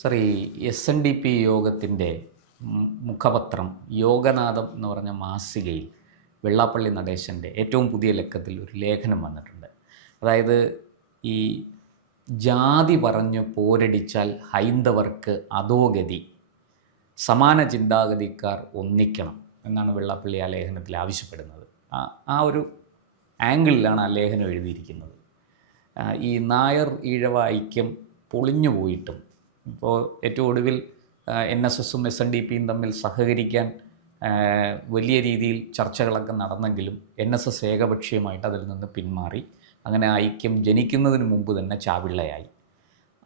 ഈ S N D P യോഗത്തിന്റെ മുഖപത്രം യോഗനാഥം എന്ന് പറഞ്ഞ മാസികയിൽ വെള്ളാപ്പള്ളി നടേശന്റെ ഏറ്റവും പുതിയ ലക്കത്തിൽ ഒരു ലേഖനം വന്നിട്ടുണ്ട്. അതായത് ഈ ജാതി പറഞ്ഞ് പോരടിച്ചാൽ ഹൈന്ദവർക്ക് അധോഗതി സമാന ചിന്താഗതിക്കാർ ഒന്നിക്കണം എന്നാണ് വെള്ളാപ്പള്ളി ആ ലേഖനത്തിൽ ആവശ്യപ്പെടുന്നത്. ആ ആ ഒരു ആംഗിളിലാണ് ആ ലേഖനം എഴുതിയിരിക്കുന്നത്. ഈ നായർ ഈഴവ ഐക്യം പൊളിഞ്ഞു പോയിട്ടും ഇപ്പോൾ ഏറ്റവും ഒടുവിൽ എൻ എസ് എസും എസ് എൻ ഡി പിയും തമ്മിൽ സഹകരിക്കാൻ വലിയ രീതിയിൽ ചർച്ചകളൊക്കെ നടന്നെങ്കിലും എൻ എസ് എസ് ഏകപക്ഷീയമായിട്ട് അതിൽ നിന്ന് പിന്മാറി. അങ്ങനെ ഐക്യം ജനിക്കുന്നതിന് മുമ്പ് തന്നെ ചാവിള്ളയായി.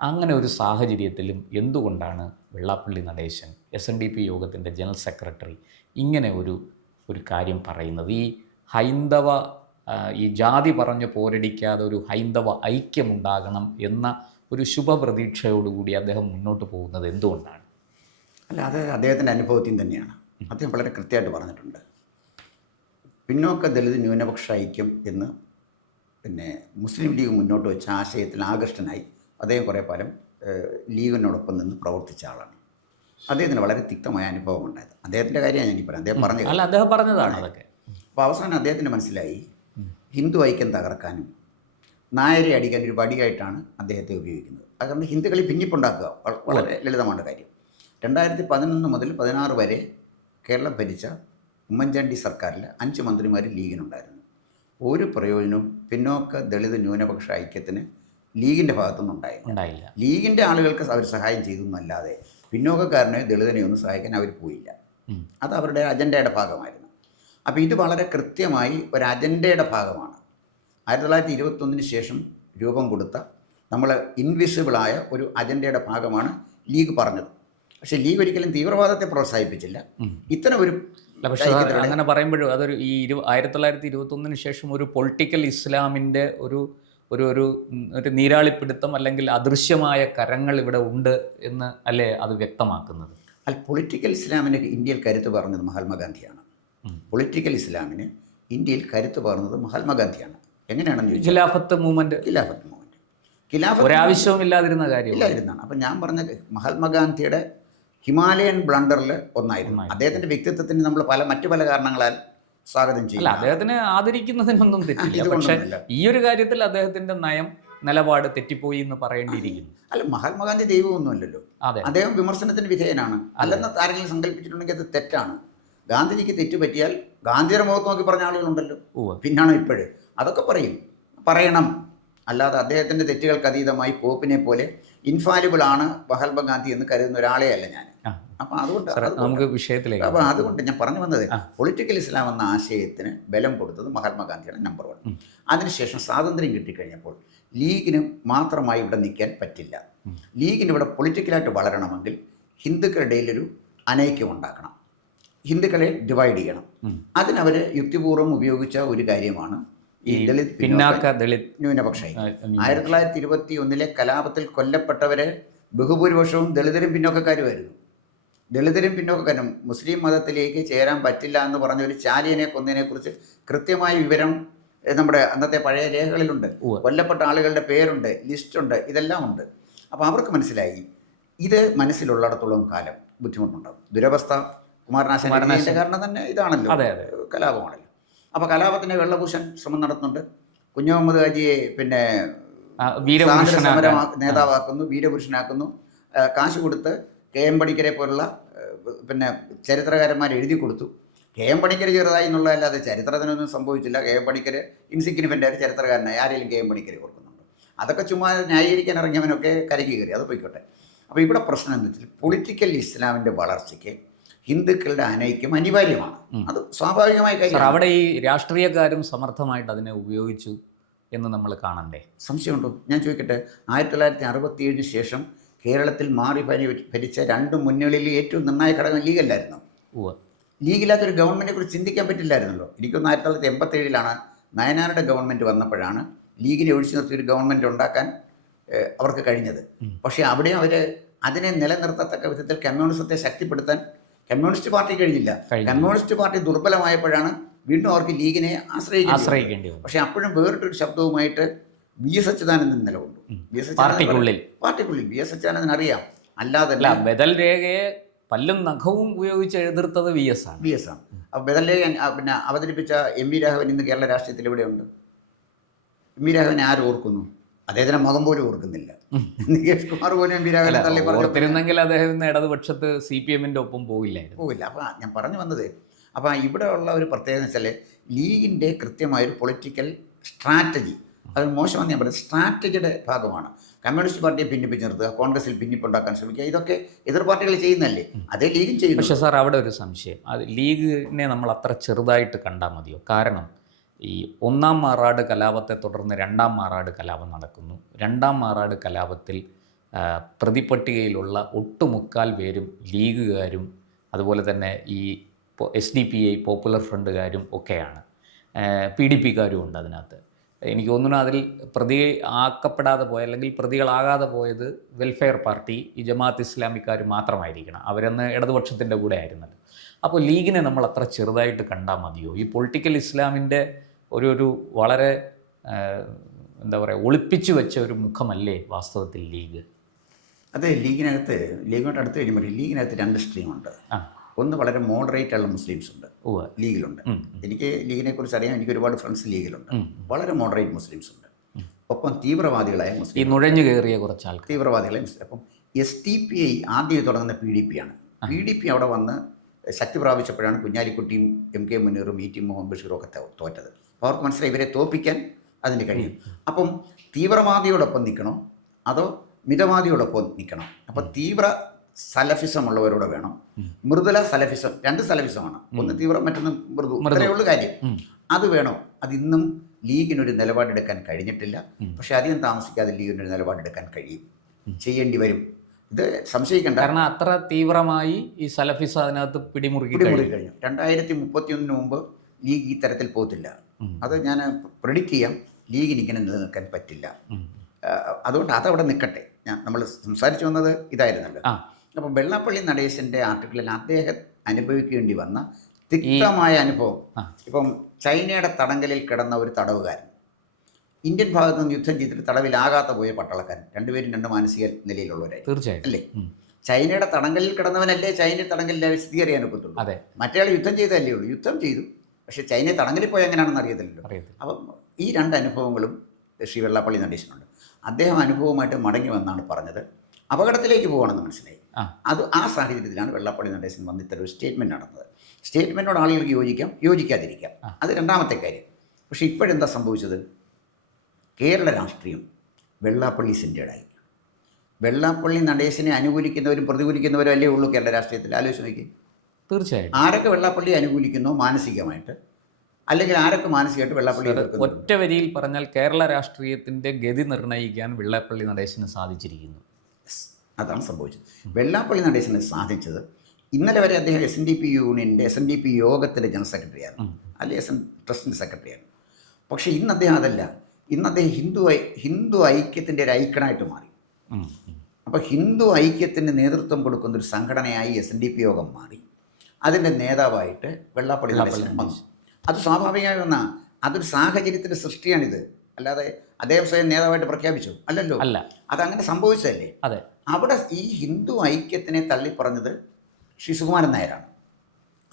അങ്ങനെ ഒരു സാഹചര്യത്തിലും എന്തുകൊണ്ടാണ് Vellappally Natesan S N D P യോഗത്തിന്റെ ജനറൽ സെക്രട്ടറി ഇങ്ങനെ ഒരു ഒരു കാര്യം പറയുന്നത്? ഈ ഹൈന്ദവ ഈ ജാതി പറഞ്ഞ് പോരടിക്കാതെ ഒരു ഹൈന്ദവ ഐക്യമുണ്ടാകണം എന്ന ഒരു ശുഭപ്രതീക്ഷയോടുകൂടി അദ്ദേഹം മുന്നോട്ട് പോകുന്നത് എന്തുകൊണ്ടാണ്? അല്ല അത് അദ്ദേഹത്തിന്റെ അനുഭവത്തിൽ തന്നെയാണ്. അദ്ദേഹം വളരെ കൃത്യമായിട്ട് പറഞ്ഞിട്ടുണ്ട്. പിന്നോക്ക ദളിത് ന്യൂനപക്ഷ ഐക്യം എന്ന് പിന്നെ മുസ്ലിം ലീഗ് മുന്നോട്ട് വെച്ച ആശയത്തിൽ ആകൃഷ്ടനായി അദ്ദേഹം കുറേ കാലം ലീഗിനോടൊപ്പം നിന്ന് പ്രവർത്തിച്ച ആളാണ്. അദ്ദേഹത്തിന് വളരെ തിക്തമായ അനുഭവം ഉണ്ടായത്. അദ്ദേഹത്തിന്റെ കാര്യമാണ് ഞാൻ പറയാം അദ്ദേഹം പറഞ്ഞത് അല്ല അദ്ദേഹം പറഞ്ഞതാണ് അതൊക്കെ. അപ്പോൾ അവസാനം അദ്ദേഹത്തിന് മനസ്സിലായി ഹിന്ദു ഐക്യം തകർക്കാനും നായരെ അടിക്കാൻ ഒരു വടിയായിട്ടാണ് അദ്ദേഹത്തെ ഉപയോഗിക്കുന്നത്. അതുകൊണ്ട് ഹിന്ദുക്കളി ഭിന്നിപ്പുണ്ടാക്കുക. വളരെ ലളിതമാണ് കാര്യം. രണ്ടായിരത്തി പതിനൊന്ന് മുതൽ പതിനാറ് വരെ കേരളം ഭരിച്ച ഉമ്മൻചാണ്ടി സർക്കാരിൽ അഞ്ച് മന്ത്രിമാർ ലീഗിനുണ്ടായിരുന്നു ഒരു പ്രയോജനവും പിന്നോക്ക ദളിത് ന്യൂനപക്ഷ ഐക്യത്തിന് ലീഗിന്റെ ഭാഗത്തുനിന്ന് ഉണ്ടായില്ല. ലീഗിന്റെ ആളുകൾക്ക് അവർ സഹായം ചെയ്തു എന്നല്ലാതെ പിന്നോക്കക്കാരനെ ദളിതനെ ഒന്നും സഹായിക്കാൻ അവർ പോയില്ല. അത് അവരുടെ അജണ്ടയുടെ ഭാഗമായിരുന്നു. അപ്പോൾ ഇത് വളരെ കൃത്യമായി ഒരു അജണ്ടയുടെ ഭാഗമാണ്. ആയിരത്തി തൊള്ളായിരത്തി ഇരുപത്തൊന്നിന് ശേഷം രൂപം കൊടുത്ത നമ്മൾ ഇൻവിസിബിളായ ഒരു അജണ്ടയുടെ ഭാഗമാണ് ലീഗ് പറഞ്ഞത്. പക്ഷേ ലീഗ് ഒരിക്കലും തീവ്രവാദത്തെ പ്രോത്സാഹിപ്പിച്ചില്ല. ഇത്തരം ഒരു അങ്ങനെ പറയുമ്പോഴും അതൊരു ഈ ഇരു ആയിരത്തി തൊള്ളായിരത്തി ഇരുപത്തൊന്നിന് ശേഷം ഒരു പൊളിറ്റിക്കൽ ഇസ്ലാമിന്റെ ഒരു ഒരു ഒരു ഒരു നീരാളിപ്പിടുത്തം അല്ലെങ്കിൽ അദൃശ്യമായ കരങ്ങൾ ഇവിടെ ഉണ്ട് എന്ന് അല്ലേ അത് വ്യക്തമാക്കുന്നത്? അല്ല പൊളിറ്റിക്കൽ ഇസ്ലാമിന് ഇന്ത്യയിൽ കരുത്ത് പറഞ്ഞത് മഹാത്മാഗാന്ധിയാണ്. പൊളിറ്റിക്കൽ ഇസ്ലാമിന് ഇന്ത്യയിൽ കരുത്ത് പറഞ്ഞത് മഹാത്മാഗാന്ധിയാണ്. എങ്ങനെയാണെന്ന് ഖിലാഫത്ത് മൂവ്മെന്റ്. ഖിലാഫത്ത് ഖിലാഫത്ത് ഒരാവശ്യവും ഇല്ലാതിരുന്ന കാര്യം ഇല്ലായിരുന്നാണ് അപ്പം ഞാൻ പറഞ്ഞ മഹാത്മാഗാന്ധിയുടെ ഹിമാലയൻ ബ്ലണ്ടറിൽ ഒന്നായിരുന്നു. അദ്ദേഹത്തിന്റെ വ്യക്തിത്വത്തിന് നമ്മൾ പല മറ്റു പല കാരണങ്ങളാൽ സ്വാഗതം ചെയ്യും അദ്ദേഹത്തിന് ആദരിക്കുന്നതിനൊന്നും തെറ്റില്ല. പക്ഷേ ഈ ഒരു കാര്യത്തിൽ അദ്ദേഹത്തിന്റെ നയം നിലപാട് തെറ്റിപ്പോയി എന്ന് പറയേണ്ടിയിരിക്കുന്നു. അല്ല മഹാത്മാഗാന്ധി ദൈവമൊന്നുമല്ലല്ലോ. അദ്ദേഹം വിമർശനത്തിന് വിധേയനാണ്. അല്ലെന്ന് ആരെങ്കിലും സങ്കല്പിച്ചിട്ടുണ്ടെങ്കിൽ അത് തെറ്റാണ്. ഗാന്ധിജിക്ക് തെറ്റ് പറ്റിയാൽ ഗാന്ധിയുടെ മുഖത്ത് നോക്കി പറഞ്ഞ ആളുകളുണ്ടല്ലോ. പിന്നാണ് ഇപ്പോഴ്? അതൊക്കെ പറയും. പറയണം. അല്ലാതെ അദ്ദേഹത്തിന്റെ തെറ്റുകൾക്ക് അതീതമായി പോപ്പിനെ പോലെ ഇൻഫാലിബിൾ ആണ് മഹാത്മാഗാന്ധി എന്ന് കരുതുന്ന ഒരാളെ അല്ല ഞാൻ. അപ്പം അതുകൊണ്ട് നമുക്ക് വിഷയത്തിലേക്ക് അപ്പം അതുകൊണ്ട് ഞാൻ പറഞ്ഞു വന്നത് പൊളിറ്റിക്കൽ ഇസ്ലാം എന്ന ആശയത്തിന് ബലം കൊടുത്തത് മഹാത്മാഗാന്ധിയാണ് നമ്പർ വൺ. അതിനുശേഷം സ്വാതന്ത്ര്യം കിട്ടിക്കഴിഞ്ഞപ്പോൾ ലീഗിന് മാത്രമായി ഇവിടെ നിൽക്കാൻ പറ്റില്ല. ലീഗിന് ഇവിടെ പൊളിറ്റിക്കലായിട്ട് വളരണമെങ്കിൽ ഹിന്ദുക്കളുടെ ഇടയിലൊരു അനൈക്യം ഉണ്ടാക്കണം. ഹിന്ദുക്കളെ ഡിവൈഡ് ചെയ്യണം. അതിനവർ യുക്തിപൂർവം ഉപയോഗിച്ച ഒരു കാര്യമാണ് ഈ ദളിത് പിന്നാക്ക ദളിത് ന്യൂനപക്ഷ. ആയിരത്തി തൊള്ളായിരത്തി ഇരുപത്തി ഒന്നിലെ കലാപത്തിൽ കൊല്ലപ്പെട്ടവരെ ബഹുഭൂരിപക്ഷവും ദളിതരും പിന്നോക്കക്കാരുമായിരുന്നു. ദളിതരും പിന്നോക്കക്കാരും മുസ്ലിം മതത്തിലേക്ക് ചേരാൻ പറ്റില്ല എന്ന് പറഞ്ഞ ഒരു ചാലിയനെ കൊന്നതിനെക്കുറിച്ച് കൃത്യമായ വിവരം നമ്മുടെ അന്നത്തെ പഴയ രേഖകളിലുണ്ട്. കൊല്ലപ്പെട്ട ആളുകളുടെ പേരുണ്ട് ലിസ്റ്റുണ്ട് ഇതെല്ലാം ഉണ്ട് അപ്പോൾ അവർക്ക് മനസ്സിലായി ഇത് മനസ്സിലുള്ളിടത്തോളം കാലം ബുദ്ധിമുട്ടുണ്ടാകും ദുരവസ്ഥ കുമാരനാശ. കാരണം തന്നെ ഇതാണല്ലോ. കലാപമാണല്ലോ. അപ്പോൾ കലാപത്തിന്റെ വെള്ളപൂശൻ ശ്രമം നടത്തുന്നുണ്ട്. കുഞ്ഞുമുഹമ്മദ് ഹാജിയെ പിന്നെ സമര നേതാവാക്കുന്നു വീരപുരുഷനാക്കുന്നു. കാശ് കൊടുത്ത് കെ എം പണിക്കരെ പോലുള്ള പിന്നെ ചരിത്രകാരന്മാർ എഴുതി കൊടുത്തു. കെ എം പണിക്കർ ചെറുതായി എന്നുള്ളതല്ലാതെ ചരിത്രത്തിനൊന്നും സംഭവിച്ചില്ല. കെ എം പണിക്കർ ഇൻസിഗ്നിഫന്റ് ആയിട്ട് ചരിത്രകാരനായി. ആരെങ്കിലും കെ എം പണിക്കർ ഓർക്കുന്നുണ്ട് അതൊക്കെ ചുമ്മാ ന്യായീകരിക്കാൻ ഇറങ്ങിയവനൊക്കെ കരകി കയറി. അത് പോയിക്കോട്ടെ. അപ്പോൾ ഇവിടെ പ്രശ്നം എന്താ വെച്ചാൽ പൊളിറ്റിക്കൽ ഇസ്ലാമിന്റെ വളർച്ചയ്ക്ക് ഹിന്ദുക്കളുടെ അനൈക്യം അനിവാര്യമാണ്. അത് സ്വാഭാവികമായ കാര്യം അവിടെ ഈ രാഷ്ട്രീയക്കാരും സമർത്ഥമായിട്ട് അതിനെ ഉപയോഗിച്ചു എന്ന് നമ്മൾ കാണണ്ടേ? സംശയമുണ്ടോ? ഞാൻ ചോദിക്കട്ടെ. ആയിരത്തി തൊള്ളായിരത്തി അറുപത്തിയേഴിന് ശേഷം കേരളത്തിൽ മാറി ഭരി ഭരിച്ച രണ്ട് മുന്നണിയിൽ ഏറ്റവും നിർണായക ഘടകം ലീഗല്ലായിരുന്നു. ഓ ലീഗില്ലാത്തൊരു ഗവൺമെന്റിനെ കുറിച്ച് ചിന്തിക്കാൻ പറ്റില്ലായിരുന്നല്ലോ. എനിക്കൊന്ന് ആയിരത്തി തൊള്ളായിരത്തി എൺപത്തേഴിലാണ് നയനാരുടെ ഗവൺമെന്റ് വന്നപ്പോഴാണ് ലീഗിനെ ഒഴിച്ചു നിർത്തി ഒരു ഗവൺമെന്റ് ഉണ്ടാക്കാൻ അവർക്ക് കഴിഞ്ഞത്. പക്ഷേ അവിടെയും അവർ അതിനെ നിലനിർത്തത്തക്ക വിധത്തിൽ കമ്മ്യൂണിസത്തെ ശക്തിപ്പെടുത്താൻ കമ്മ്യൂണിസ്റ്റ് പാർട്ടി കഴിഞ്ഞില്ല. കമ്മ്യൂണിസ്റ്റ് പാർട്ടി ദുർബലമായപ്പോഴാണ് വീണ്ടും അവർക്ക് ലീഗിനെ ആശ്രയിക്കേണ്ടി പക്ഷേ അപ്പോഴും വേറിട്ടൊരു ശബ്ദവുമായിട്ട് വി എസ് അച്യുതാനന്ദൻ നിലകൊണ്ടു. വി എസ് പാർട്ടിക്കുള്ളിൽ. പാർട്ടിക്കുള്ളിൽ. വി എസ് അച്യുതാനന്ദൻ അറിയാം. അല്ലാതെ അല്ല ബദൽ രേഖയെ പല്ലും നഖവും ഉപയോഗിച്ച് എതിർത്തത് വി എസ് ആണ്. വി എസ് ആണ്. അപ്പോൾ രേഖ പിന്നെ അവതരിപ്പിച്ച എം വി രാഘവൻ ഇന്ന് കേരള രാഷ്ട്രീയത്തിൽ എവിടെയുണ്ട്? എം വി രാഘവൻ ആരും ഓർക്കുന്നു മതം പോലും ഓർക്കുന്നില്ല. നികേഷ് കുമാർ പോലും എം തള്ളി പറഞ്ഞു ഓർത്തിരുന്നെങ്കിൽ അദ്ദേഹം ഇടതുപക്ഷത്ത് സി പി എമ്മിന്റെ ഒപ്പം പോയില്ലായിരുന്നു പോവില്ല അപ്പോൾ ഞാൻ പറഞ്ഞു വന്നത് അപ്പോൾ ഇവിടെ ഉള്ള ഒരു പ്രത്യേകത വെച്ചാൽ ലീഗിന്റെ കൃത്യമായൊരു പൊളിറ്റിക്കൽ സ്ട്രാറ്റജി അത് മോശമെന്ന് ഞാൻ പറയുന്നത് സ്ട്രാറ്റജിയുടെ ഭാഗമാണ്. കമ്മ്യൂണിസ്റ്റ് പാർട്ടിയെ ഭിന്നിപ്പിച്ച് നിർത്തുക കോൺഗ്രസിൽ ഭിന്നിപ്പുണ്ടാക്കാൻ ശ്രമിക്കുക ഇതൊക്കെ എതിർ പാർട്ടികൾ ചെയ്യുന്നല്ലേ അതേ ലീഗും ചെയ്യുന്നു പക്ഷേ സാർ അവിടെ ഒരു സംശയം. അത് ലീഗിനെ നമ്മൾ അത്ര ചെറുതായിട്ട് കണ്ടാൽ മതിയോ? കാരണം ഈ ഒന്നാം മാറാട് കലാപത്തെ തുടർന്ന് രണ്ടാം മാറാട് കലാപം നടക്കുന്നു. രണ്ടാം മാറാട് കലാപത്തിൽ പ്രതിപട്ടികയിലുള്ള ഒട്ടുമുക്കാൽ പേരും ലീഗുകാരും അതുപോലെ തന്നെ ഈ S D P I popular ഫ്രണ്ടുകാരും ഒക്കെയാണ്. പി ഡി പിക്കാരും ഉണ്ട് അതിനകത്ത്. എനിക്ക് തോന്നുന്നു അതിൽ പ്രതി ആക്കപ്പെടാതെ പോയ അല്ലെങ്കിൽ പ്രതികളാകാതെ പോയത് വെൽഫെയർ പാർട്ടി ഈ ജമാഅത്ത് ഇസ്ലാമിക്കാർ മാത്രമായിരിക്കണം. അവരന്ന് ഇടതുപക്ഷത്തിന്റെ കൂടെ ആയിരുന്നത്. അപ്പോൾ ലീഗിനെ നമ്മൾ അത്ര ചെറുതായിട്ട് കണ്ടാൽ മതിയോ? ഈ പൊളിറ്റിക്കൽ ഇസ്ലാമിന്റെ ഒരു ഒരു വളരെ എന്താ പറയുക ഒളിപ്പിച്ചു വെച്ച ഒരു മുഖമല്ലേ വാസ്തവത്തിൽ ലീഗ്? അതെ ലീഗിനകത്ത് ലീഗിനോട്ട് അടുത്ത് കഴിയുമ്പോൾ ലീഗിനകത്ത് രണ്ട് സ്ട്രീമുണ്ട്. ആ. ഒന്ന് വളരെ മോഡറേറ്റ് ഉള്ള മുസ്ലിംസ് ഉണ്ട്. ലീഗിലുണ്ട്. എനിക്ക് ലീഗിനെ കുറിച്ച് അറിയാം എനിക്ക് ഒരുപാട് ഫ്രണ്ട്സ് ലീഗിലുണ്ട്. വളരെ മോഡറേറ്റ് മുസ്ലിംസ് ഉണ്ട്. ഒപ്പം തീവ്രവാദികളായ ഈ മുസ്ലിം നുഴഞ്ഞു കയറിയ കുറച്ച് ആൾക്കാർ. തീവ്രവാദികളെ മുസ്ലിം. അപ്പം എസ് ടി പി ഐ ആദ്യം തുടങ്ങുന്ന പി ഡി പി ആണ്. പി ഡി പി അവിടെ വന്ന് ശക്തി പ്രാപിച്ചപ്പോഴാണ് കുഞ്ഞാലിക്കുട്ടിയും എം കെ മുനീറും ഇ ടി മുഹമ്മദ് ബഷീറും ഒക്കെ തോറ്റത്. അപ്പോൾ അവർക്ക് മനസ്സിലായി ഇവരെ തോപ്പിക്കാൻ അതിന് കഴിയും. അപ്പം തീവ്രവാദിയോടൊപ്പം നിൽക്കണോ? അതോ മിതവാദിയോടൊപ്പം നിൽക്കണം? അപ്പോൾ തീവ്ര സലഫിസം ഉള്ളവരോട് വേണം മൃദുല സലഫിസം രണ്ട് സലഫിസമാണ്. ഒന്ന് തീവ്രം മറ്റൊന്ന് മൃദു. ഇത്രയേ ഉള്ളൂ കാര്യം. അത് വേണോ? അതിന്നും ലീഗിനൊരു നിലപാടെടുക്കാൻ കഴിഞ്ഞിട്ടില്ല. പക്ഷേ അധികം താമസിക്കാതെ ലീഗിനൊരു നിലപാടെടുക്കാൻ കഴിയും. ചെയ്യേണ്ടി വരും. ഇത് സംശയിക്കേണ്ട. കാരണം അത്ര തീവ്രമായി ഈ സലഫിസ് അതിനകത്ത് പിടിമുറുക്കി പിടിമുറി കഴിഞ്ഞു. രണ്ടായിരത്തി മുപ്പത്തിയൊന്നിന് മുമ്പ് ലീഗ് ഈ തരത്തിൽ പോകത്തില്ല. അത് ഞാൻ പ്രെഡിക്റ്റ് ചെയ്യാം. ലീഗിന് ഇങ്ങനെ നിലനിൽക്കാൻ പറ്റില്ല. അതുകൊണ്ട് അതവിടെ നിൽക്കട്ടെ. ഞാൻ നമ്മൾ സംസാരിച്ചു വന്നത് ഇതായിരുന്നല്ലോ. അപ്പം വെള്ളാപ്പള്ളി നടേശന്റെ ആർട്ടിക്കിളിൽ അദ്ദേഹം അനുഭവിക്കേണ്ടി വന്ന തിക്തമായ അനുഭവം. ഇപ്പം ചൈനയുടെ തടങ്കലിൽ കിടന്ന ഒരു തടവുകാരൻ. ഇന്ത്യൻ ഭാഗത്ത് നിന്ന് യുദ്ധം ചെയ്തിട്ട് തടവിലാകാത്ത പോയ പട്ടാളക്കാരൻ. രണ്ടുപേരും രണ്ട് മാനസിക നിലയിലുള്ളവരായി. തീർച്ചയായിട്ടും. അല്ലേ. ചൈനയുടെ തടങ്കലിൽ കിടന്നവനല്ലേ ചൈന തടങ്കലിലെ സ്ഥിതി അറിയാൻ ഒക്കത്തുള്ളൂ. അതെ. മറ്റേയാൾ യുദ്ധം ചെയ്തല്ലേ ഉള്ളൂ. യുദ്ധം ചെയ്തു. പക്ഷെ ചൈന തടങ്കലിൽ പോയി എങ്ങനെയാണെന്ന് അറിയത്തില്ലല്ലോ. അറിയത്തില്ല. അപ്പം ഈ രണ്ട് അനുഭവങ്ങളും ശ്രീ വെള്ളാപ്പള്ളി നടേശനുണ്ട്. അദ്ദേഹം അനുഭവമായിട്ട് മടങ്ങി വന്നാണ് പറഞ്ഞത്. അപകടത്തിലേക്ക് പോകണമെന്ന് മനസ്സിലായി. അത് ആ സാഹചര്യത്തിലാണ് വെള്ളാപ്പള്ളി നടേശൻ വന്ന് ഇത്തരം ഒരു സ്റ്റേറ്റ്മെന്റ് നടന്നത്. സ്റ്റേറ്റ്മെന്റിനോട് ആളുകൾക്ക് യോജിക്കാം യോജിക്കാതിരിക്കാം. അത് രണ്ടാമത്തെ കാര്യം. പക്ഷേ ഇപ്പോഴെന്താ സംഭവിച്ചത്? കേരള രാഷ്ട്രീയം വെള്ളാപ്പള്ളി സെന്റേഡായി വെള്ളാപ്പള്ളി നടേശനെ അനുകൂലിക്കുന്നവരും പ്രതികൂലിക്കുന്നവരും അല്ലേ ഉള്ളൂ കേരള രാഷ്ട്രീയത്തിൽ? ആലോചിച്ച് നോക്കി തീർച്ചയായും ആരൊക്കെ വെള്ളാപ്പള്ളി അനുകൂലിക്കുന്നു മാനസികമായിട്ട്? അല്ലെങ്കിൽ ആരൊക്കെ മാനസികമായിട്ട് വെള്ളാപ്പള്ളി ഒറ്റ വരിയിൽ പറഞ്ഞാൽ കേരള രാഷ്ട്രീയത്തിന്റെ ഗതി നിർണയിക്കാൻ വെള്ളാപ്പള്ളി നടേശന് സാധിച്ചിരിക്കുന്നു. അതാണ് സംഭവിച്ചത്. വെള്ളാപ്പള്ളി നടേശനെ സാധിച്ചത് ഇന്നലെ വരെ അദ്ദേഹം എസ് എൻ ഡി പി യൂണിയന്റെ എസ് എൻ ഡി പി യോഗത്തിന്റെ ജനറൽ സെക്രട്ടറിയാണ് അല്ലെങ്കിൽ അല്ലെ എസ് എൻ ട്രസ്റ്റിന്റെ സെക്രട്ടറിയാണ് പക്ഷേ ഇന്ന് അദ്ദേഹം അതല്ല. ഇന്ന് അദ്ദേഹം ഹിന്ദു ഐ- ഹിന്ദു ഐക്യത്തിന്റെ ഒരു ഐക്കണായിട്ട് മാറി. അപ്പോൾ ഹിന്ദു ഐക്യത്തിന് നേതൃത്വം കൊടുക്കുന്ന ഒരു സംഘടനയായി എസ് എൻ ഡി പി യോഗം മാറി. അതിന്റെ നേതാവായിട്ട് വെള്ളാപ്പള്ളി വെള്ളാപ്പള്ളി നടേശൻ. വന്നു അത് സ്വാഭാവികമായി വന്ന അതൊരു സാഹചര്യത്തിന്റെ സൃഷ്ടിയാണിത്. അല്ലാതെ അദ്ദേഹം സ്വയം നേതാവായിട്ട് പ്രഖ്യാപിച്ചു. അല്ലല്ലോ? അല്ല. അതങ്ങനെ സംഭവിച്ചതല്ലേ? അതെ. അവിടെ ഈ ഹിന്ദു ഐക്യത്തിനെ തള്ളിപ്പറഞ്ഞത് ശ്രീ സുകുമാരൻ നായരാണ്.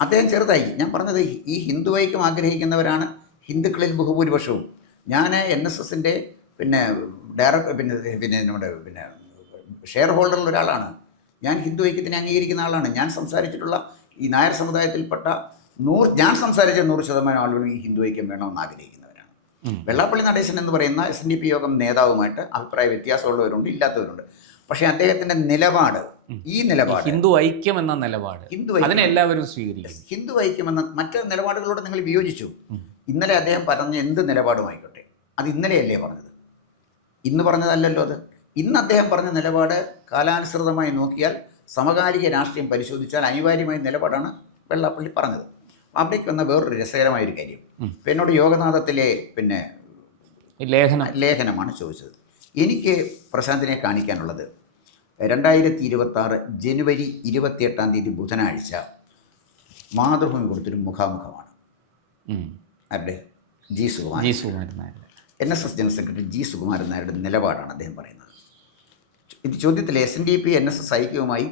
അദ്ദേഹം ചെറുതായി. ഞാൻ പറഞ്ഞത് ഈ ഹിന്ദു ഐക്യം ആഗ്രഹിക്കുന്നവരാണ് ഹിന്ദുക്കളിൽ ബഹുഭൂരിപക്ഷവും. ഞാൻ എൻ എസ് എസിന്റെ പിന്നെ ഡയറക്ടർ പിന്നെ പിന്നെ നമ്മുടെ പിന്നെ ഷെയർ ഹോൾഡറിൽ ഒരാളാണ്. ഞാൻ ഹിന്ദു ഐക്യത്തിനെ അംഗീകരിക്കുന്ന ആളാണ്. ഞാൻ സംസാരിച്ചിട്ടുള്ള ഈ നായർ സമുദായത്തിൽപ്പെട്ട നൂറ് ഞാൻ സംസാരിച്ച നൂറ് ശതമാനം ആളുകളും ഈ ഹിന്ദു ഐക്യം വേണമെന്ന് ആഗ്രഹിക്കുന്നവരാണ് ഉം. വെള്ളാപ്പള്ളി നടേശൻ എന്ന് പറയുന്ന എസ് എൻ ഡി പി യോഗം നേതാവുമായിട്ട് അഭിപ്രായ വ്യത്യാസമുള്ളവരുണ്ട് ഇല്ലാത്തവരുണ്ട്. പക്ഷേ അദ്ദേഹത്തിന്റെ നിലപാട് ഈ നിലപാട് ഹിന്ദു ഐക്യം എന്ന നിലപാട് ഹിന്ദു അതിനെ എല്ലാവരും സ്വീകരിക്കും. ഹിന്ദു ഐക്യം എന്ന മറ്റു നിലപാടുകളോട് നിങ്ങൾ വിയോജിച്ചു. ഇന്നലെ അദ്ദേഹം പറഞ്ഞ എന്ത് നിലപാടുമായിക്കോട്ടെ അത് ഇന്നലെയല്ലേ പറഞ്ഞത്? ഇന്ന് പറഞ്ഞതല്ലല്ലോ അത്. ഇന്ന് അദ്ദേഹം പറഞ്ഞ നിലപാട് കാലാനുസൃതമായി നോക്കിയാൽ സമകാലിക രാഷ്ട്രീയം പരിശോധിച്ചാൽ അനിവാര്യമായ നിലപാടാണ് വെള്ളാപ്പള്ളി പറഞ്ഞത്. അവിടേക്ക് വന്ന വേറൊരു രസകരമായൊരു കാര്യം. എന്നോട് യോഗനാഥത്തിലെ പിന്നെ ലേഖനം. ലേഖനമാണ് ചോദിച്ചത്. എനിക്ക് പ്രശാന്തിനെ കാണിക്കാനുള്ളത്. രണ്ടായിരത്തി ഇരുപത്തി ആറ് ജനുവരി ഇരുപത്തിയെട്ടാം തീയതി ബുധനാഴ്ച മാതൃഭൂമി കൊടുത്തൊരു മുഖാമുഖമാണ്. ആരുടെ? G Sukumaran. G Sukumaran Nair N S S general secretary G Sukumaran നായരുടെ നിലപാടാണ് അദ്ദേഹം പറയുന്നത്. ഇത് ചോദ്യത്തിൽ S N D P N S S ഐക്യവുമായി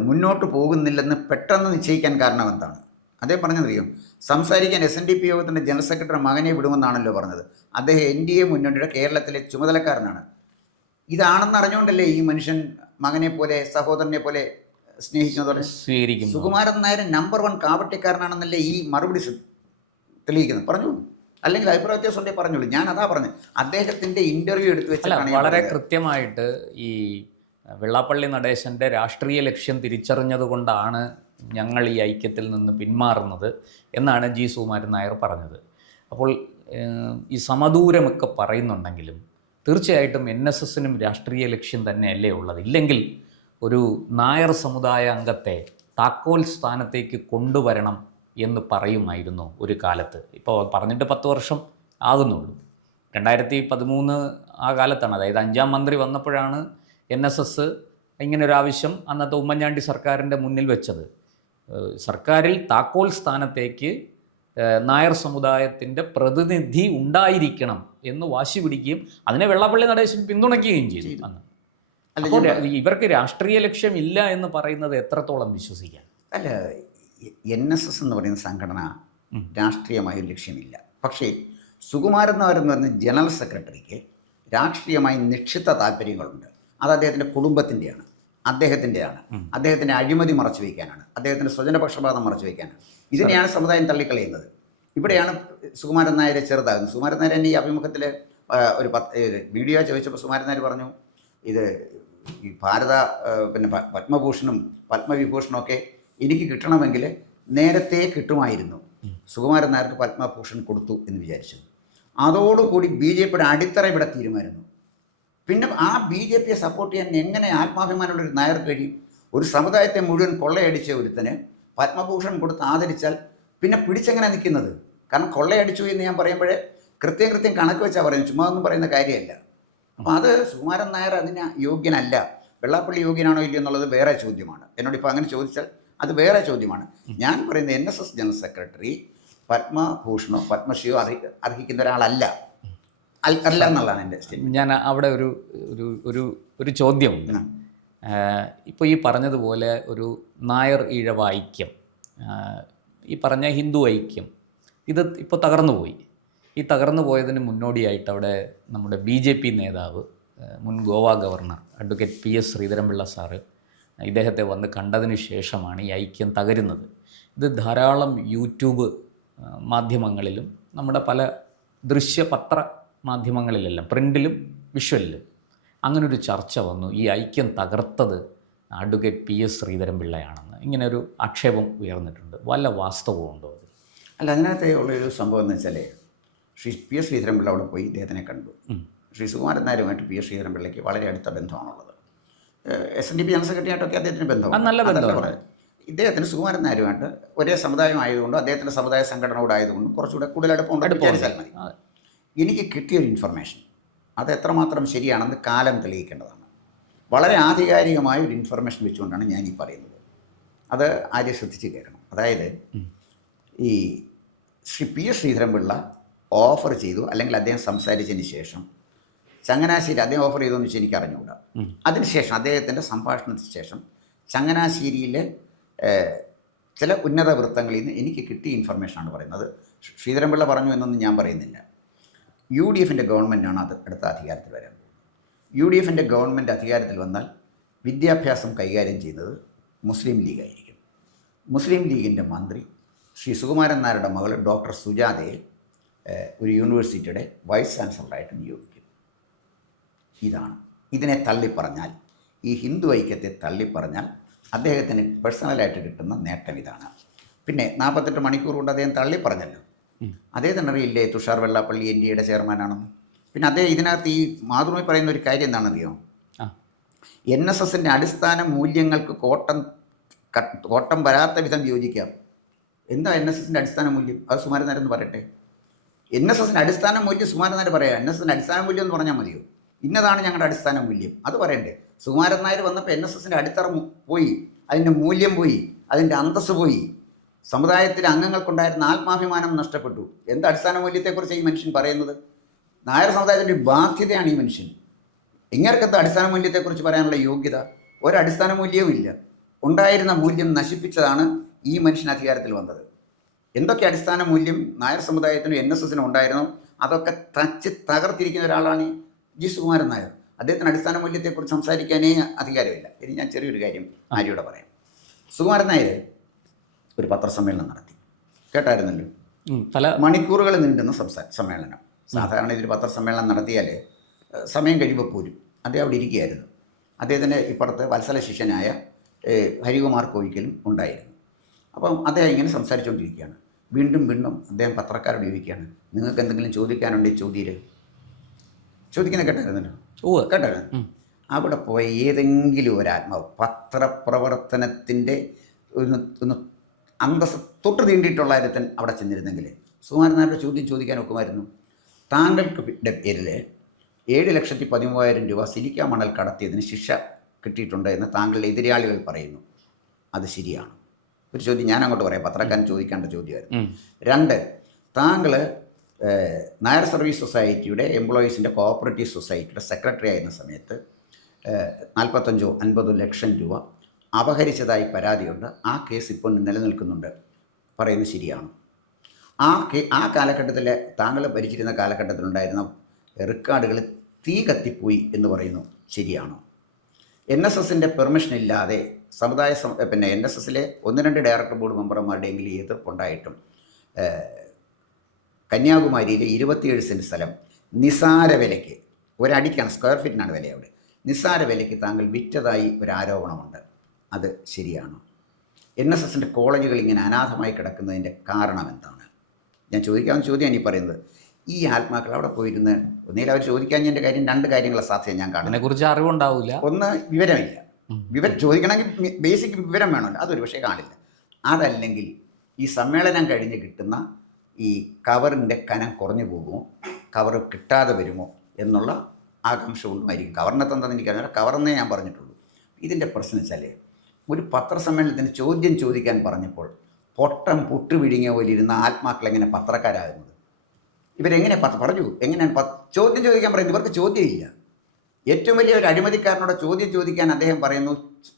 മുന്നോട്ട് പോകുന്നില്ലെന്ന് പെട്ടെന്ന് നിശ്ചയിക്കാൻ കാരണം എന്താണ്? അദ്ദേഹം അറിയാം സംസാരിക്കാൻ എസ് എൻ ഡി പി യോഗത്തിന്റെ ജനറൽ സെക്രട്ടറി മകനെ വിടുമെന്നാണല്ലോ പറഞ്ഞത്. അദ്ദേഹം എൻ ഡി എ മുന്നണിയുടെ കേരളത്തിലെ ചുമതലക്കാരനാണ്. ഇതാണെന്ന് അറിഞ്ഞുകൊണ്ടല്ലേ ഈ മനുഷ്യൻ മകനെ പോലെ സഹോദരനെ പോലെ സ്നേഹിക്കുന്നതോടെ? സ്വീകരിക്കും സുകുമാരൻ നായർ നമ്പർ വൺ കാവട്ടിക്കാരനാണെന്നല്ലേ ഈ മറുപടി തെളിയിക്കുന്നത്? പറഞ്ഞു അല്ലെങ്കിൽ അഭിപ്രായ വ്യത്യാസം ഉണ്ടെങ്കിൽ പറഞ്ഞോളൂ. ഞാൻ അതാ പറഞ്ഞത്. അദ്ദേഹത്തിന്റെ ഇന്റർവ്യൂ എടുത്തു വെച്ചാണ് വളരെ കൃത്യമായിട്ട് ഈ വെള്ളാപ്പള്ളി നടേശന്റെ രാഷ്ട്രീയ ലക്ഷ്യം തിരിച്ചറിഞ്ഞത് കൊണ്ടാണ് ഞങ്ങൾ ഈ ഐക്യത്തിൽ നിന്ന് പിന്മാറുന്നത് എന്നാണ് ജി സുകുമാരൻ നായർ പറഞ്ഞത്. അപ്പോൾ ഈ സമദൂരമൊക്കെ പറയുന്നുണ്ടെങ്കിലും തീർച്ചയായിട്ടും എൻ എസ് എസിനും രാഷ്ട്രീയ ലക്ഷ്യം തന്നെയല്ലേ ഉള്ളത്? ഇല്ലെങ്കിൽ ഒരു നായർ സമുദായ അംഗത്തെ താക്കോൽ സ്ഥാനത്തേക്ക് കൊണ്ടുവരണം എന്ന് പറയുമായിരുന്നു ഒരു കാലത്ത്. ഇപ്പോൾ പറഞ്ഞിട്ട് പത്ത് വർഷം ആകുന്നുള്ളൂ. രണ്ടായിരത്തി പതിമൂന്ന് ആ കാലത്താണ്. അതായത് അഞ്ചാം മന്ത്രി വന്നപ്പോഴാണ് എൻ എസ് എസ് ഇങ്ങനൊരാവശ്യം അന്നത്തെ ഉമ്മൻചാണ്ടി സർക്കാരിന്റെ മുന്നിൽ വെച്ചത്. സർക്കാരിൽ താക്കോൽ സ്ഥാനത്തേക്ക് നായർ സമുദായത്തിന്റെ പ്രതിനിധി ഉണ്ടായിരിക്കണം എന്ന് വാശി പിടിക്കുകയും അതിനെ വെള്ളപ്പള്ളി നടേശൻ പിന്തുണയ്ക്കുകയും ചെയ്തു അന്ന്. അപ്പോൾ ഇവർക്ക് രാഷ്ട്രീയ ലക്ഷ്യം ഇല്ല എന്ന് പറയുന്നത് എത്രത്തോളം വിശ്വസിക്കാം? അല്ല എൻ എസ് എസ് എന്ന് പറയുന്ന സംഘടന. രാഷ്ട്രീയമായ ലക്ഷ്യമില്ല. പക്ഷേ സുകുമാരൻ നായർ എന്ന് പറയുന്ന ജനറൽ സെക്രട്ടറിക്ക് രാഷ്ട്രീയമായി നിക്ഷിപ്ത താല്പര്യങ്ങളുണ്ട്. അത് അദ്ദേഹത്തിന്റെ കുടുംബത്തിന്റെയാണ് അദ്ദേഹത്തിന്റെയാണ് അദ്ദേഹത്തിന്റെ അഴിമതി മറച്ചു വയ്ക്കാനാണ്. അദ്ദേഹത്തിന്റെ സ്വജനപക്ഷപാതം മറച്ചു വയ്ക്കാനാണ്. ഇതിനെയാണ് സമുദായം തള്ളിക്കളയുന്നത്. ഇവിടെയാണ് സുകുമാരൻ നായരെ ചെറുതാകുന്നത്. സുകുമാരൻ നായർ എന്റെ ഈ അഭിമുഖത്തിൽ ഒരു പത്ത് വീഡിയോ ചോദിച്ചപ്പോൾ സുകുമാരൻ നായർ പറഞ്ഞു ഇത് ഈ ഭാരത പിന്നെ പത്മഭൂഷണും പത്മവിഭൂഷണും ഒക്കെ എനിക്ക് കിട്ടണമെങ്കിൽ നേരത്തെ കിട്ടുമായിരുന്നു. സുകുമാരൻ നായർക്ക് പത്മഭൂഷൺ കൊടുത്തു എന്ന് വിചാരിച്ചു. അതോടുകൂടി ബി ജെ പിയുടെ അടിത്തറ ഇവിടെ തീരുമാനിക്കുന്നു പിന്നെ ആ ബി ജെ പിയെ സപ്പോർട്ട് ചെയ്യാൻ എങ്ങനെ ആത്മാഭിമാനമുള്ള ഒരു നായർ കഴിയും ഒരു സമുദായത്തെ മുഴുവൻ കൊള്ളയടിച്ച ഒരുത്തന് പത്മഭൂഷൺ കൊടുത്ത് ആദരിച്ചാൽ പിന്നെ പിടിച്ചെങ്ങനെ നിൽക്കുന്നത്? കാരണം കൊള്ളയടിച്ചു എന്ന് ഞാൻ പറയുമ്പോഴേ കൃത്യം കൃത്യം കണക്ക് വെച്ചാൽ പറയുന്നത്. ചുമ്മാ ഒന്നും പറയുന്ന കാര്യമല്ല. അപ്പോൾ അത് സുകുമാരൻ നായർ അതിന് യോഗ്യനല്ല. വെള്ളാപ്പള്ളി യോഗ്യനാണോ ഇല്ലയോ എന്നുള്ളത് വേറെ ചോദ്യമാണ്. എന്നോട് ഇപ്പോൾ അങ്ങനെ ചോദിച്ചാൽ അത് വേറെ ചോദ്യമാണ്. ഞാൻ പറയുന്നത് N S S general secretary പത്മഭൂഷണോ പത്മശ്രീയോ അർഹി അർഹിക്കുന്ന ഒരാളല്ല. അല്ല എന്നുള്ളതാണ് എന്റെ സ്റ്റേറ്റ്മെന്റ് ഞാൻ അവിടെ ഒരു ഒരു ഒരു ഒരു ചോദ്യമുണ്ട്. ഇപ്പോൾ ഈ പറഞ്ഞതുപോലെ ഒരു നായർ ഈഴവ ഐക്യം ഈ പറഞ്ഞ ഹിന്ദു ഐക്യം ഇത് ഇപ്പോൾ തകർന്നു പോയി. ഈ തകർന്നു പോയതിന് മുന്നോടിയായിട്ട് അവിടെ നമ്മുടെ ബി ജെ പി നേതാവ് മുൻ Goa governor advocate P S Sreedharan Pillai sir ഇദ്ദേഹത്തെ വന്ന് കണ്ടതിന് ശേഷമാണ് ഈ ഐക്യം തകരുന്നത്. ഇത് ധാരാളം യൂട്യൂബ് മാധ്യമങ്ങളിലും നമ്മുടെ പല ദൃശ്യപത്ര മാധ്യമങ്ങളിലെല്ലാം പ്രിന്റിലും വിഷ്വലിലും അങ്ങനൊരു ചർച്ച വന്നു. ഈ ഐക്യം തകർത്തത് അഡ്വക്കേറ്റ് പി എസ് ശ്രീധരൻപിള്ളയാണെന്ന്. ഇങ്ങനെ ഒരു ആക്ഷേപം ഉയർന്നിട്ടുണ്ട്. വല്ല വാസ്തവമുണ്ടോ അത് അല്ല അതിനകത്ത് ഉള്ളൊരു സംഭവം എന്ന് വെച്ചാൽ ശ്രീ പി എസ് ശ്രീധരൻപിള്ള അവിടെ പോയി ഇദ്ദേഹത്തിനെ കണ്ടു. ശ്രീ സുകുമാരൻ നായരുമായിട്ട് പി എസ് ശ്രീധരൻപിള്ളയ്ക്ക് വളരെ അടുത്ത ബന്ധമാണുള്ളത്. S N D P general സെക്രട്ടറിയായിട്ടൊക്കെ അദ്ദേഹത്തിന് ബന്ധമാണ് നല്ല ബന്ധം ബന്ധമാണ്. ഇദ്ദേഹത്തിന് സുകുമാരൻ നായരുമായിട്ട് ഒരേ സമുദായം ആയതുകൊണ്ടും അദ്ദേഹത്തിന്റെ സമുദായ സംഘടനയോടായതുകൊണ്ടും കുറച്ചുകൂടെ കൂടുതൽ അടുപ്പമുണ്ടെന്ന് വിചാരിച്ചാൽ മതി. ആ, എനിക്ക് കിട്ടിയൊരു ഇൻഫർമേഷൻ അത് എത്രമാത്രം ശരിയാണെന്ന് കാലം തെളിയിക്കേണ്ടതാണ്. വളരെ ആധികാരികമായ ഒരു ഇൻഫർമേഷൻ വെച്ചുകൊണ്ടാണ് ഞാൻ ഈ പറയുന്നത്. അത് ആദ്യം ശ്രദ്ധിച്ച് കേൾക്കണം. അതായത് ഈ Shri P S Sreedharan Pillai offer ചെയ്തു അല്ലെങ്കിൽ അദ്ദേഹം സംസാരിച്ചതിന് ശേഷം ചങ്ങനാശ്ശേരി അദ്ദേഹം ഓഫർ ചെയ്തതെന്ന് വെച്ചാൽ എനിക്ക് അറിഞ്ഞുകൂടാ. അതിനുശേഷം അദ്ദേഹത്തിന്റെ സംഭാഷണത്തിന് ശേഷം ചങ്ങനാശ്ശേരിയിലെ ചില ഉന്നത വൃത്തങ്ങളിൽ നിന്ന് എനിക്ക് കിട്ടിയ ഇൻഫർമേഷനാണ് പറയുന്നത്. ശ്രീ- ശ്രീധരൻപിള്ള പറഞ്ഞു എന്നൊന്നും ഞാൻ പറയുന്നില്ല. യു ഡി എഫിന്റെ ഗവൺമെന്റാണ് അത് അടുത്ത അധികാരത്തിൽ വരാൻ യു ഡി എഫിന്റെ ഗവൺമെന്റ് അധികാരത്തിൽ വന്നാൽ വിദ്യാഭ്യാസം കൈകാര്യം ചെയ്യുന്നത് മുസ്ലിം ലീഗായിരിക്കും മുസ്ലിം ലീഗിന്റെ മന്ത്രി ശ്രീ സുകുമാരൻ നായരുടെ മകൾ ഡോക്ടർ സുജാതയെ ഒരു യൂണിവേഴ്സിറ്റിയുടെ വൈസ് ചാൻസലറായിട്ട് നിയോഗിക്കും ഇതാണ്. ഇതിനെ തള്ളിപ്പറഞ്ഞാൽ ഈ ഹിന്ദു ഐക്യത്തെ തള്ളിപ്പറഞ്ഞാൽ അദ്ദേഹത്തിന് പേഴ്സണലായിട്ട് കിട്ടുന്ന നേട്ടം ഇതാണ്. പിന്നെ നാൽപ്പത്തെട്ട് മണിക്കൂർ കൊണ്ട് അദ്ദേഹം തള്ളിപ്പറഞ്ഞല്ലോ. അദ്ദേഹത്തിന് അറിയില്ലേ തുഷാർ വെള്ളാപ്പള്ളി എൻ ഡി എയുടെ ചെയർമാനാണെന്ന്. പിന്നെ അതേ ഇതിനകത്ത് ഈ മാതൃഭൂമി പറയുന്ന ഒരു കാര്യം എന്താണെന്നറിയോ? എൻ എസ് എസിന്റെ അടിസ്ഥാന മൂല്യങ്ങൾക്ക് കോട്ടം കോട്ടം വരാത്ത വിധം യോജിക്കാം. എന്താ എൻ എസ് എസിന്റെ അടിസ്ഥാന മൂല്യം? അത് സുമാരൻ നായർ എന്ന് പറയട്ടെ. എൻ എസ് എസിന്റെ അടിസ്ഥാന മൂല്യം സുമാരൻ നായർ പറയാം. എൻ എസ് എസിന്റെ അടിസ്ഥാന മൂല്യം എന്ന് പറഞ്ഞാൽ മതിയോ? ഇന്നതാണ് ഞങ്ങളുടെ അടിസ്ഥാന മൂല്യം. അത് പറയണ്ടേ. സുമാരൻ നായർ വന്നപ്പോൾ എൻ എസ് എസിന്റെ അടിത്തറ പോയി. അതിന്റെ മൂല്യം പോയി. അതിന്റെ അന്തസ്സ് പോയി. സമുദായത്തിലെ അംഗങ്ങൾക്കുണ്ടായിരുന്ന ആത്മാഭിമാനം നഷ്ടപ്പെട്ടു. എന്ത് അടിസ്ഥാന മൂല്യത്തെക്കുറിച്ച് ഈ മനുഷ്യൻ പറയുന്നത്? നായർ സമുദായത്തിന്റെ ഒരു ബാധ്യതയാണ് ഈ മനുഷ്യൻ. ഇങ്ങനത്തെ അടിസ്ഥാന മൂല്യത്തെക്കുറിച്ച് പറയാനുള്ള യോഗ്യത? ഒരടിസ്ഥാന മൂല്യവും ഇല്ല. ഉണ്ടായിരുന്ന മൂല്യം നശിപ്പിച്ചതാണ് ഈ മനുഷ്യൻ അധികാരത്തിൽ വന്നത്. എന്തൊക്കെ അടിസ്ഥാന മൂല്യം നായർ സമുദായത്തിനും എൻ എസ് എസിനും ഉണ്ടായിരുന്നു? അതൊക്കെ തച്ച് തകർത്തിരിക്കുന്ന ഒരാളാണ് ജിസുകുമാരൻ ജി സുകുമാരൻ നായർ. അദ്ദേഹത്തിന് അടിസ്ഥാന മൂല്യത്തെക്കുറിച്ച് സംസാരിക്കാനേ അധികാരമില്ല. ഇനി ഞാൻ ചെറിയൊരു കാര്യം ആര്യോടെ പറയാം. സുകുമാരൻ നായർ ഒരു പത്രസമ്മേളനം നടത്തി. കേട്ടായിരുന്നല്ലോ? പല മണിക്കൂറുകൾ നീണ്ടുന്ന സംസാ സമ്മേളനം. സാധാരണ ഇതിൽ പത്രസമ്മേളനം നടത്തിയാൽ സമയം കഴിയുമ്പോൾ പോരും. അദ്ദേഹം അവിടെ ഇരിക്കുകയായിരുന്നു. അദ്ദേഹത്തിന്റെ ഇപ്പുറത്ത് വത്സല ശിഷ്യനായ ഹരികുമാർ കോയിക്കലും ഉണ്ടായിരുന്നു. അപ്പം അദ്ദേഹം ഇങ്ങനെ സംസാരിച്ചുകൊണ്ടിരിക്കുകയാണ്. വീണ്ടും വീണ്ടും അദ്ദേഹം പത്രക്കാരോട് ചോദിക്കുകയാണ് നിങ്ങൾക്ക് എന്തെങ്കിലും ചോദിക്കാനുണ്ടെങ്കിൽ ചോദ്യര് ചോദിക്കുന്നത് കേട്ടായിരുന്നല്ലോ? ഓ കേട്ടായിരുന്നു. അവിടെ പോയ ഏതെങ്കിലും ഒരു ആത്മാവ് പത്രപ്രവർത്തനത്തിന്റെ ഒന്ന് ഒന്ന് അന്തസ് തൊട്ട് തീണ്ടിയിട്ടുള്ള ഒരുത്തൻ അവിടെ ചെന്നിരുന്നെങ്കിൽ. സുമാരനാരുടെ ചോദ്യം ചോദിക്കാൻ ഒക്കുമായിരുന്നു. താങ്കൾക്ക് പേരിൽ ഏഴ് ലക്ഷത്തി പതിമൂവായിരം രൂപ സിലിക്ക മണൽ കടത്തിയതിന് ശിക്ഷ കിട്ടിയിട്ടുണ്ട് എന്ന് താങ്കളുടെ എതിരാളികൾ പറയുന്നു. അത് ശരിയാണ്. ഒരു ചോദ്യം ഞാൻ അങ്ങോട്ട് പറയാം. പത്രക്കാരൻ ചോദിക്കേണ്ട ചോദ്യമായിരുന്നു. രണ്ട് താങ്കൾ നായർ സർവീസ് സൊസൈറ്റിയുടെ എംപ്ലോയീസിന്റെ കോഓപ്പറേറ്റീവ് സൊസൈറ്റിയുടെ സെക്രട്ടറി ആയിരുന്ന സമയത്ത് നാൽപ്പത്തഞ്ചോ അൻപതോ ലക്ഷം രൂപ അപഹരിച്ചതായി പരാതിയുണ്ട്. ആ കേസ് ഇപ്പോൾ നിലനിൽക്കുന്നുണ്ട്. പറയുന്നത് ശരിയാണ്. ആ ആ കാലഘട്ടത്തിൽ താങ്കൾ ഭരിച്ചിരുന്ന കാലഘട്ടത്തിലുണ്ടായിരുന്ന റെക്കോർഡുകൾ തീ കത്തിപ്പോയി എന്ന് പറയുന്നു ശരിയാണോ? എൻ എസ് എസിന്റെ പെർമിഷൻ ഇല്ലാതെ സമുദായ പിന്നെ എൻ എസ് എസിലെ ഒന്ന് രണ്ട് ഡയറക്ടർ ബോർഡ് മെമ്പർമാരുടെയെങ്കിലും എതിർപ്പുണ്ടായിട്ടും കന്യാകുമാരിയിലെ ഇരുപത്തിയേഴ് സെന്റ് സ്ഥലം നിസാര വിലയ്ക്ക് ഒരടിക്കാണ് സ്ക്വയർ ഫീറ്റിനാണ് വില അവിടെ നിസാര വിലയ്ക്ക് താങ്കൾ വിറ്റതായി ഒരു ആരോപണമുണ്ട്. അത് ശരിയാണോ? എൻ എസ് എസിന്റെ കോളേജുകൾ ഇങ്ങനെ അനാഥമായി കിടക്കുന്നതിന്റെ കാരണം എന്താണ്? ഞാൻ ചോദിക്കാവുന്ന ചോദ്യമാണ് ഈ പറയുന്നത്. ഈ ആത്മാക്കൾ അവിടെ പോയിരുന്ന് ഒന്നിൽ അവർ ചോദിക്കാൻ എന്റെ കാര്യം രണ്ട് കാര്യങ്ങളെ സാധ്യത ഞാൻ കാണുന്നത് അതിനെക്കുറിച്ച് അറിവുണ്ടാവില്ല. ഒന്ന് വിവരമില്ല. വിവരം ചോദിക്കണമെങ്കിൽ ബേസിക് വിവരം വേണമല്ലോ. അതൊരു പക്ഷേ കാണില്ല. അതല്ലെങ്കിൽ ഈ സമ്മേളനം കഴിഞ്ഞ് കിട്ടുന്ന ഈ കവറിന്റെ കനം കുറഞ്ഞു പോകുമോ? കവർ കിട്ടാതെ വരുമോ? എന്നുള്ള ആകാംക്ഷ കൊണ്ടുമായിരിക്കും. കവറിനെത്തെന്താണെന്ന് എനിക്കറിയില്ല കവറെന്നേ ഞാൻ പറഞ്ഞിട്ടുള്ളൂ. ഇതിന്റെ പ്രശ്നം വെച്ചാൽ ഒരു പത്രസമ്മേളനത്തിന് ചോദ്യം ചോദിക്കാൻ പറഞ്ഞപ്പോൾ പൊട്ടം പുട്ടു വിഴുങ്ങിയ പോലെ ഇരുന്ന ആത്മാക്കൾ എങ്ങനെ പത്രക്കാരാകുന്നത്? ഇവരെങ്ങനെ പറഞ്ഞു? എങ്ങനെയാണ് ചോദ്യം ചോദിക്കാൻ പറയുന്നത്? ഇവർക്ക് ചോദ്യമില്ല. ഏറ്റവും വലിയ ഒരു അഴിമതിക്കാരനോട് ചോദ്യം ചോദിക്കാൻ അദ്ദേഹം പറയുന്നു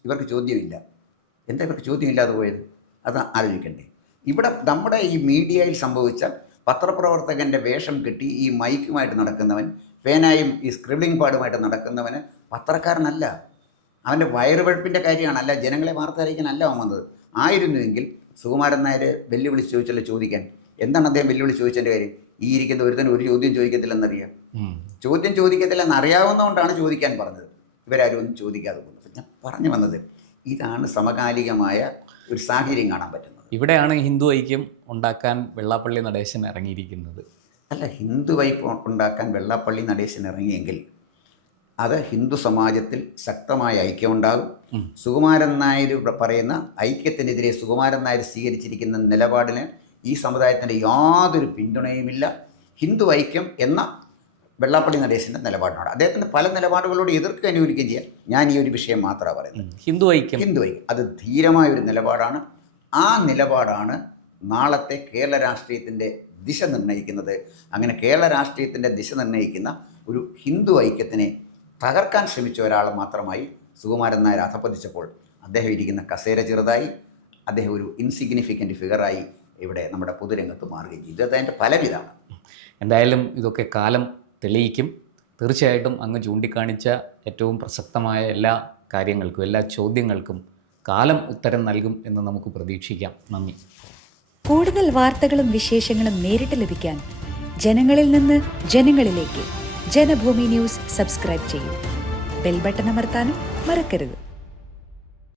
ഇവർക്ക് ചോദ്യമില്ല. എന്താ ഇവർക്ക് ചോദ്യമില്ലാതെ പോയത്? അത് ആലോചിക്കണ്ടേ. ഇവിടെ നമ്മുടെ ഈ മീഡിയയിൽ സംഭവിച്ച പത്രപ്രവർത്തകന്റെ വേഷം കിട്ടി ഈ മൈക്കുമായിട്ട് നടക്കുന്നവൻ പേനായും ഈ സ്ക്രിബ്ലിംഗ് പാടുമായിട്ട് നടക്കുന്നവന് പത്രക്കാരനല്ല. അവന്റെ വയറുവഴപ്പിന്റെ കാര്യമാണ് അല്ല ജനങ്ങളെ വാർത്ത അറിയിക്കാനല്ല അവൻ വന്നത്. ആയിരുന്നുവെങ്കിൽ സുകുമാരൻ നായർ വെല്ലുവിളി ചോദിച്ചല്ലോ ചോദിക്കാൻ. എന്താണ് അദ്ദേഹം വെല്ലുവിളി ചോദിച്ചതിന്റെ കാര്യം? ഈ ഇരിക്കുന്ന ഒരുത്തന് ഒരു ചോദ്യം ചോദിക്കത്തില്ലെന്നറിയാം. ചോദ്യം ചോദിക്കത്തില്ലെന്ന് അറിയാവുന്നതുകൊണ്ടാണ് ചോദിക്കാൻ പറഞ്ഞത്. ഇവരാരും ഒന്നും ചോദിക്കാതെ പോകുന്നത് ഞാൻ പറഞ്ഞു വന്നത് ഇതാണ് സമകാലികമായ ഒരു സാഹചര്യം കാണാൻ പറ്റുന്നത്. ഇവിടെയാണ് ഹിന്ദു ഐക്യം ഉണ്ടാക്കാൻ വെള്ളാപ്പള്ളി നടേശൻ ഇറങ്ങിയിരിക്കുന്നത്. അല്ല ഹിന്ദു വൈപ്പ് ഉണ്ടാക്കാൻ വെള്ളാപ്പള്ളി നടേശൻ ഇറങ്ങിയെങ്കിൽ അത് ഹിന്ദു സമാജത്തിൽ ശക്തമായ ഐക്യമുണ്ടാകും. സുകുമാരൻ നായർ പറയുന്ന ഐക്യത്തിനെതിരെ സുകുമാരൻ നായർ സ്വീകരിച്ചിരിക്കുന്ന നിലപാടിന് ഈ സമുദായത്തിന്റെ യാതൊരു പിന്തുണയുമില്ല. ഹിന്ദു ഐക്യം എന്ന വെള്ളാപ്പള്ളി നടേശന്റെ നിലപാടിനോട്. അദ്ദേഹത്തിന്റെ പല നിലപാടുകളോട് എതിർക്കുക അനുകൂലിക്കുകയും ചെയ്യാം. ഞാൻ ഈ ഒരു വിഷയം മാത്രമാണ് പറയുന്നത്. ഹിന്ദു ഐക്യം. ഹിന്ദു ഐക്യം. അത് ധീരമായ ഒരു നിലപാടാണ്. ആ നിലപാടാണ് നാളത്തെ കേരള രാഷ്ട്രീയത്തിന്റെ ദിശ നിർണയിക്കുന്നത്. അങ്ങനെ കേരള രാഷ്ട്രീയത്തിന്റെ ദിശ നിർണയിക്കുന്ന ഒരു ഹിന്ദു ഐക്യത്തിനെ തകർക്കാൻ ശ്രമിച്ച ഒരാൾ മാത്രമായി സുകുമാരൻ നായർ അധപ്പതിച്ചപ്പോൾ അദ്ദേഹം ഇരിക്കുന്ന കസേര ചെറുതായി അദ്ദേഹം ഒരു ഇൻസിഗ്നിഫിക്കന്റ് ഫിഗറായി ഇവിടെ നമ്മുടെ പൊതുരംഗത്ത് മാറുകയും ചെയ്തു. ഇത് അതിന്റെ ഫലമിതാണ് എന്തായാലും ഇതൊക്കെ കാലം തെളിയിക്കും. തീർച്ചയായിട്ടും അങ്ങ് ചൂണ്ടിക്കാണിച്ച ഏറ്റവും പ്രസക്തമായ എല്ലാ കാര്യങ്ങൾക്കും എല്ലാ ചോദ്യങ്ങൾക്കും കാലം ഉത്തരം നൽകും എന്ന് നമുക്ക് പ്രതീക്ഷിക്കാം. നന്ദി. കൂടുതൽ വാർത്തകളും വിശേഷങ്ങളും നേരിട്ട് ലഭിക്കാൻ ജനങ്ങളിൽ നിന്ന് ജനങ്ങളിലേക്ക് ജനഭൂമി ന്യൂസ് സബ്സ്ക്രൈബ് ചെയ്യൂ. ബെൽ ബട്ടൺ അമർത്താനും മറക്കരുത്.